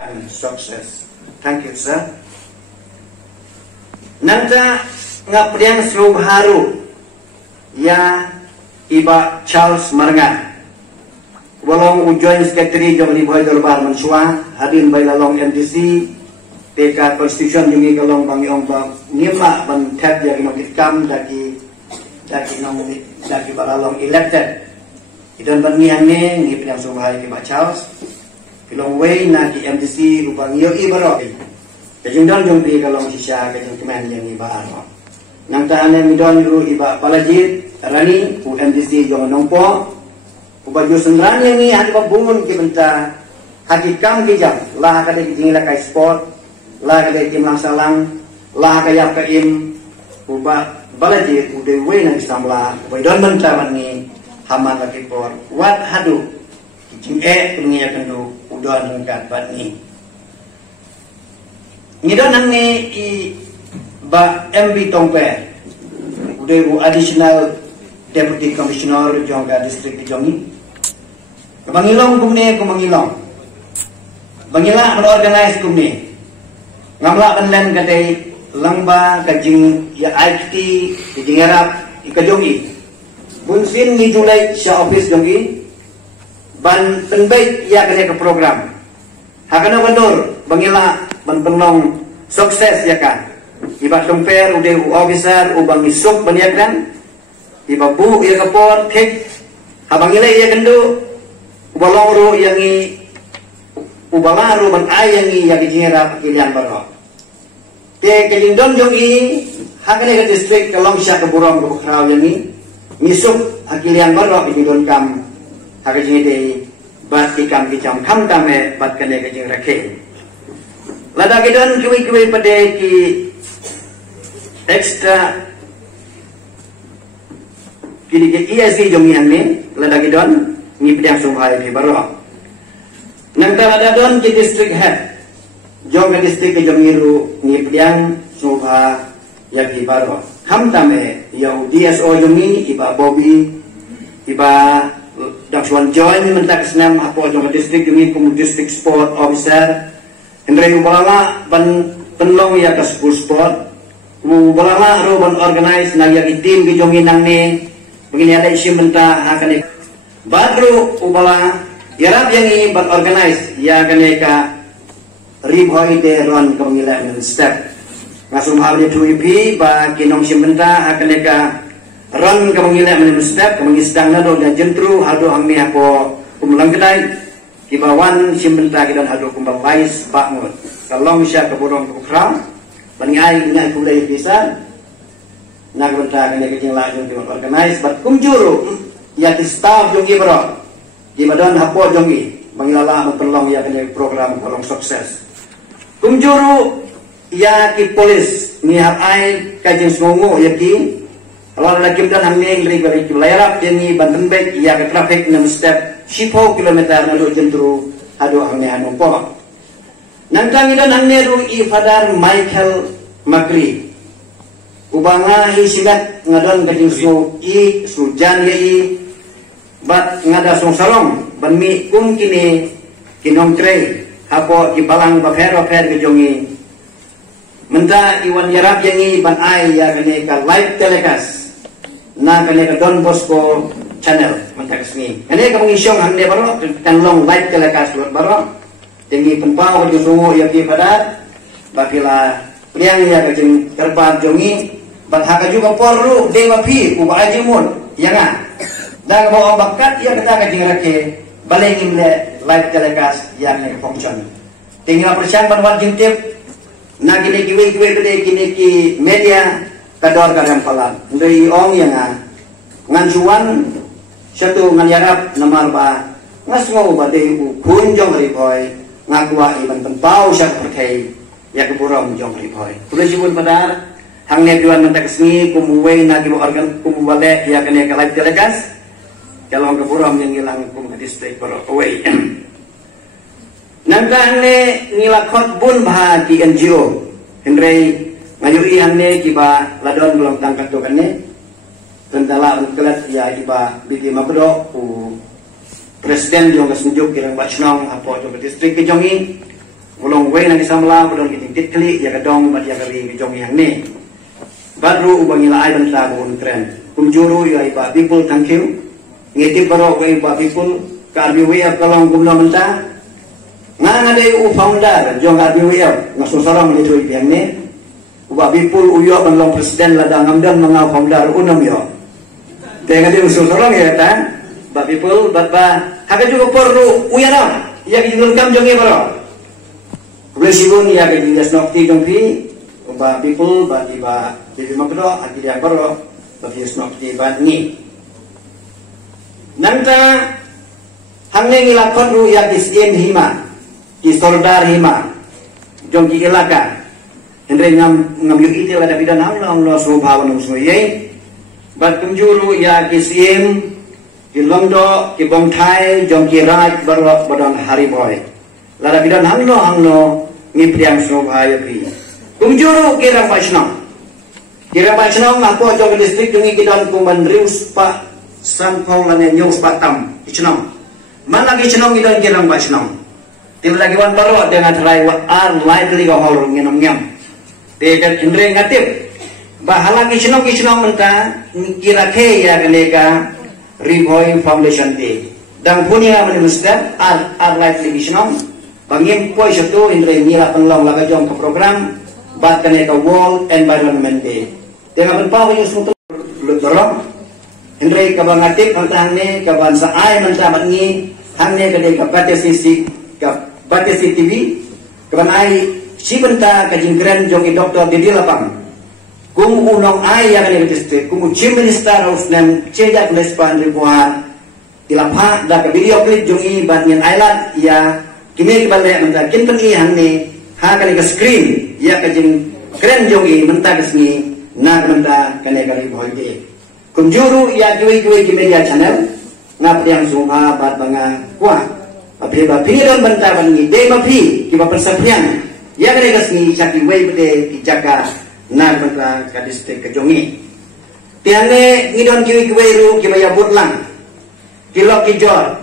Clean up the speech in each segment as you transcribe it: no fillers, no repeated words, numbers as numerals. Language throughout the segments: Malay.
and success. Thank you, sir. Nanta ngapriang slow haru ya iba Charles Marangan. Walong ujoin sekretari jong ni boy dolbar mansua hadin bay lalong MDC TK Constitution jungi kalong bang yong bang nima ban tap ya kinong itkam daki balalong elected. Idon ban ngiang ni priang slow haru iba Charles. Pilong way na di MDC upang iyo ibaro. Kajing don jong pi kalong sisya kajing kemen yang iba aro. Nang taan yang idon ru iba palajit rani u MDC jong nongpo. Uba jusen rani yang ni hati bungun ki benta hakikam kijam lah kada kijing la kai sport lah kada kijing lang salang lah kaya kaim uba balajit ude way na isamla uba idon benta man ni haman laki por wat hadu kijing pengia kendu udon hengkat bat ni. Ngidon nang ni i ba MB Tongpe udah additional deputy commissioner jongga district jongi kemangilong kumne kumangilong bangila organize kumne ngamla banlen kadai langba kajing ya IT kajing arab ikajongi bunsin ni Julai sya office jongi ban penbaik ya kene ke program hakana bandur bangila ban penong sukses ya kan iba domper udah officer ubang isuk baniakan iba bu ya kapor kek habangila ya kendu ubalong ru yang i ubalaru ban ayangi ya kijera kilian baro ke kelindon jongi hakane ke district kalong sya ke burong ke kraw yang i misuk akilian baro idon kam hakajing de bat ikam kicam kam tame bat kane kajing rakhe lada gidon kiwi pada ki extra kini ke ESG jongi anne lada gidon ni pedang sumhai ki baro nang ta lada don ki district head jong district ke jongi ru ni pedang sumha ya ki baro kam tame ya DSO jongi iba Bobby iba Daksuan join mentak senam apa jong district jongi kum district sport officer Hendrai ubalala ban penlong ya ke school sport ubalala ro ban organize na ya tim ki jongi nang ne begini ada isim menta hakane badru ubala yarap yang ini ban organize ya kane ka ribhoi de ron kemila step ngasum habne 2EP ba kinong sim menta hakane ka ron kemila step kemengisdang na do dan jentru hado angni apo kumlang kedai kibawan simbenta kidan hadu kumbang lais bakmut kalong sya keburong kukram bangai dengan kulai bisa nak benta kene kecing lajung di organize bat kumjuru ya di staff jongi bro kibadon hapo jongi mangilala memperlong ya kene program kalong sukses kumjuru ya ki polis ni hapai kajing songo ya ki awal lagi dan hameng dari wilayah yang banten baik ya ke traffic 6 step 10 kilometer nalu jentru hadu hamne anu po nantang idan hamne ru i fadar Michael Makri ubanga hi sigat ngadon kajing su i sujan ye bat ngada song salong ban mi kum kini kinong tre hapo ki balang ba fer ke jongi menta iwan yarap yangi ban ai ya kene ka live telecast na kene ka Don Bosco channel mantak sini kene ka mengisyong hande baro kanlong live telecast lot baro tinggi penpau ke sungu ya ki padat bakila priang ya ka jeng kerban jongi ban haka juga porru dewa pi uba ajimun ya nga dan mau bakat ya kita ka jeng rake balengin le live telecast yang ne function tinggal persian ban wan jeng tip na kini kiwi kini ki media kador kadang palam dari ong yang nganjuan satu nganyarap namar ba ngasngo ba de kunjong ripoy ngakwa iban penpau syak perkai ya keburong jong ripoy tulis pun pada hang ne duan mentak sni kumuwe na kibo organ kumuwale ya kene kalai telekas kalau keburong yang hilang kum district for away nangka ne nilakot bun bah di NGO Hendrai ngayuri hanne kiba ladon belum tangkat dokanne tentala kelat ya kiba bigi mabdo presiden jong kesunjuk kirang bachnong apo jong district ke jongi Ulong way nang isamla ulong kiting titkli ya kadong bat ya kali jong yang ni. Baru ubang ila ay banta bun kren. Kumjuru ya iba people thank you. Ngitip baro way iba people karbi way kalong gumno banta. Nga day u founder jong karbi way ngasusarang ni tuwi yang ni. Uba people uyo long presiden ladang amdam mga founder unam yo. Dengan dia ususarang ya ta. Ba people ba haga juga perlu uyara ya kinul kam jong baro. Resibun ya ke jelas nokti dongpi ba people ba tiba jadi makro ati dia baro ba fius nokti ba ni nanta hangne ngilakon ru ya kisien hima ki soldar hima jong ki ilaka endre ngam yu ite la dapidan hamlo lo subhawan usuyai ba kunjuru ya kisien ki longdo ki bongthai jong ki raj baro bodon hari boy lara bidan hangno ngipriang sobhaya pi kumjuru kirang bachnong ngapo jong distrik jungi kidon kuman rius pa sampong lane nyus patam ichnong mana ichnong kidon kirang bachnong tim lagi wan baro dengan trai wa ar likely go hol nginom nyam te kan indre ngatip bahala ichnong menta kira ke ya galega Riboy Foundation Day dang punya menuliskan ar likely ichnong bangim poi satu indre nila penlong laga jong ke program bat kene ka World Environment Day dengan berpau yung sutu lutoro indre ka bangatik pangtahne ka bansa ay mansabat ni hangne ka de ka batesi TV ka banai si benta ka jingkren jong i doktor di lapang kung unong ay ya kene distrik kung chief minister house nem cheja lespan ribuan ilapha da ka video clip jong i banyan island ya kini kebalik mentah kinten i hangne ha kali ke screen ya kajing keren jongi mentah kesni na mentah kane kali boyde kumjuru ya kiwi ki media channel ngap yang sunga bat banga kwa apre ba pingiran mentah bangi de mapi ki ba persaprian ya kane kesni chaki wei bede kijaka na mentah ka distrik ke jongi tiane ngidon kiwi ru ki ba ya butlang kilok ki jor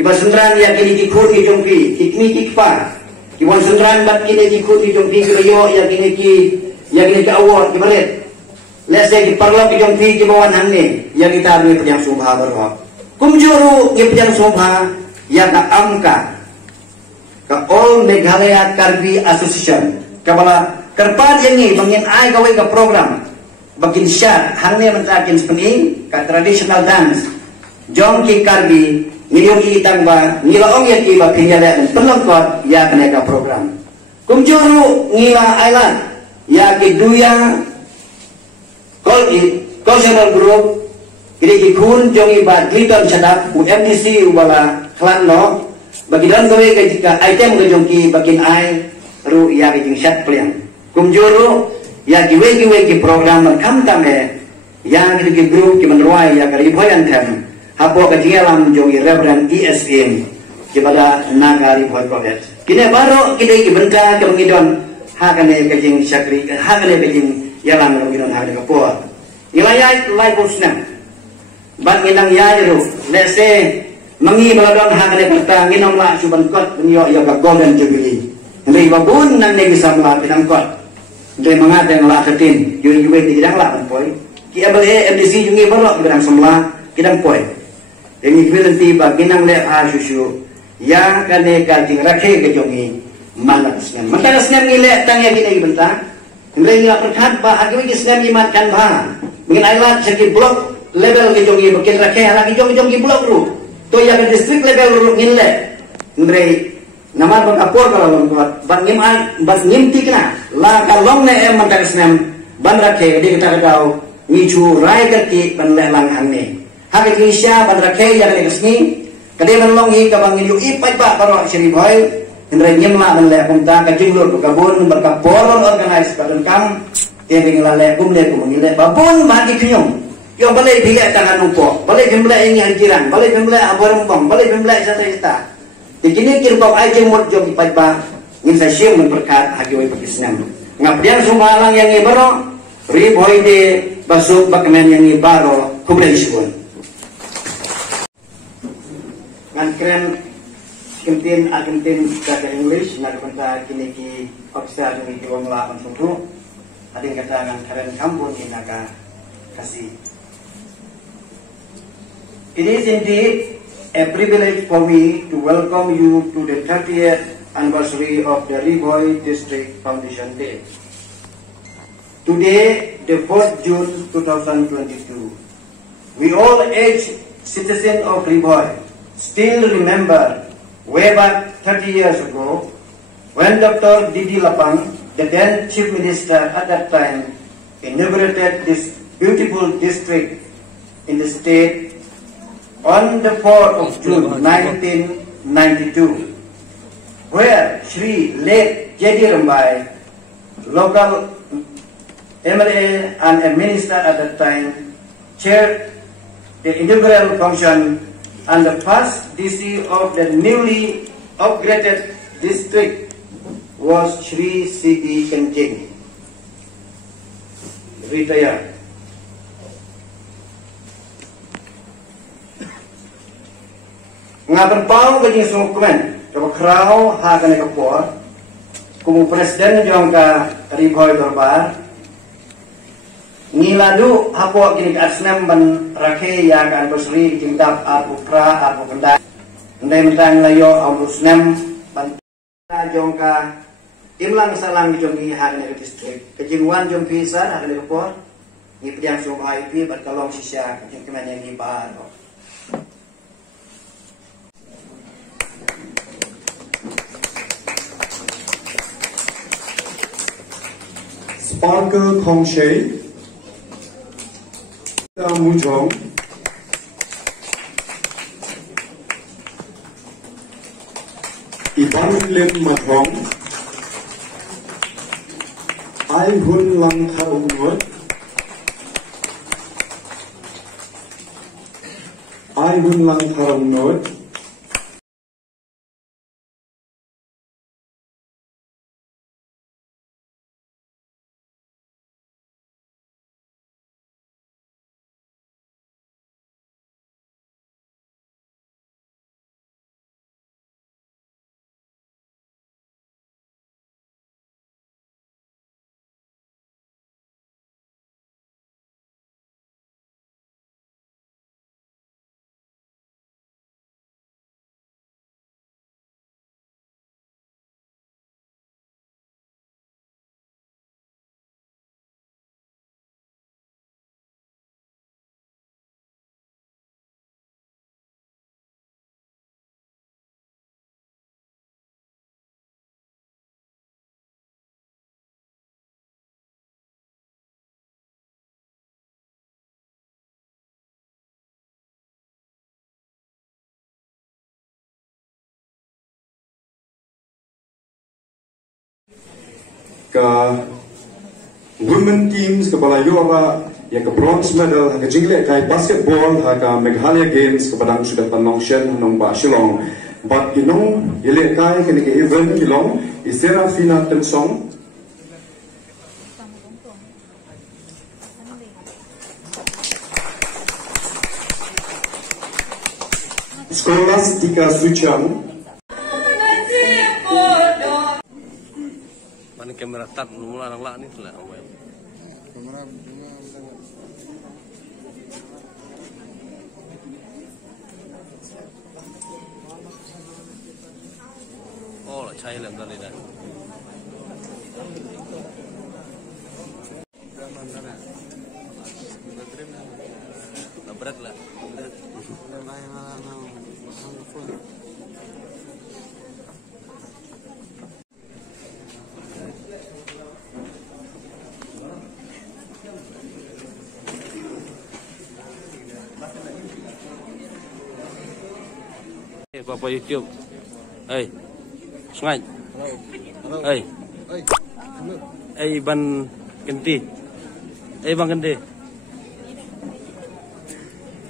kiba sendran ya kini kikut ki jongpi kikni kikpa kiba sendran bat kini kikut ki jongpi kiyo ya kini ki award kibaret let's say ki parlo ki jongpi ki bawan hanne ya kita ni penyang subha berwa kumjuru ki penyang subha ya ka amka ka All Meghalaya Karbi Association kabala kerpan yang ni bangin ai gawe ka program bakin syat hanne mentakin sepening ka traditional dance jong ki Karbi milion itang ba ngilaong ya ki ba pinyala penlengkot ya keneka program kumjuru ngila island ya ki duya cultural group kini ki kun jongi ba gliton sadap UMDC ubala klan no bagi dan gawe ka jika item ke jongki bakin ai ru ya ki syat pliang kumjuru ya ki we program kam tame ya ki group ki menruai ya kali boyan tem hapo kajialam jongi Reverend ESM kepada nagari Boykodet. Kini baru kita ibenta kemungkinan hakane kajing syakri hakane kajing yalang kemungkinan hakane kapur. Ilayat lai bosna. Bat nginang yairu. Let's say mengi baladon hakane perta nginam la suban kot benyo ya ka Golden Jubilee. Ndai babun nang ne bisa mla pinang kot. Ndai mangate ngla ketin yuri yuwe tidak la poi. Ki abale MDC jungi baru bidang semla kidang poi. Demi nanti baginang le susu ya kane kajing rakhe ke jongi malasnya matasnya ngile tangya gini benta ngile ngila perkat ba agi gisnya iman kan ba mungkin ailat segi blok level ke jongi bikin rakhe lagi jongi blok ru to ya ke distrik level ru ngile ngre nama bang apor kalau bang ngiman bas ngimti kena la kalong ne matasnya ban rakhe di kita kau ngicu rai ke ban lelang hangne hak Indonesia bandara yang resmi kadai menlongi kabang yu ipai ba baro siri boy indra nyemla dan le kumta ka jinglur kabun berkaporon organize badan kam yang ngilale kumle kumile babun magi kinyong yo balai biga tangan upo balai bimla ini hanjiran balai bimla aborong balai bimla sata dikini kirbok aja mot jom ipai ba ngin sa syem berkat hagi wai pakisnan ngapian sumalang yang ibaro riboy de basuk bakmen yang ibaro kumle isun keren Kentin kata English nak kata kini ki officer ni ki wong la on sungguh ading kata ngan karen kampung ni naga kasih. It is indeed a privilege for me to welcome you to the 30th anniversary of the Riboy District Foundation Day. Today, the 4th June 2022, we all aged citizens of Riboy still remember way back 30 years ago when Dr. Didi Lapang, the then Chief Minister at that time, inaugurated this beautiful district in the state on the 4th of June 1992, where Shri late J.D. Rambai, local MLA and a minister at that time, chaired the inaugural function, and the first DC of the newly upgraded district was Shri C.D. Kenting, retired. Ngapan pau bagi semua komen, coba kerau hakan ekor, kumu presiden jong ka Riboy Dorbar, ngiladu hapo kini asnam ban rakhe ya kan bersri jingdap apu pra apu kenda, ndai mentang layo amusnam ban jong ka imlang salang jong ni hakan ek distrik, kejingwan jong pisar hakan ekor, ni pediang sumai pi ban kalong sisya jong kemen yang ni bar. Sparkle Kongshay, Mujong, Iban Lim Matong, Ai Hun Lang Tharung Nut, Ai Hun Lang Tharung Nut, ka women teams ke Balayura ya ke bronze medal ke jingle kai basketball ka Meghalaya Games ke padang sudah tanong shen nong ba Shillong but inong ile kai ke ke event Shillong isera fina tensong Scholastica Suchang Mana kamera tat mula lang ni tu lah. kamera oh lah cai lah tadi dah. Berat lah. Apa YouTube? Hey, sungai. Hey, hey ban Kenti. Hey bang Kenti.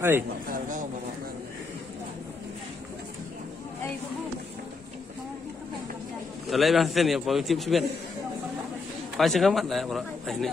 Hey. Kalau bang sini apa YouTube sebenarnya? Pasang kamat lah, bro. Ini.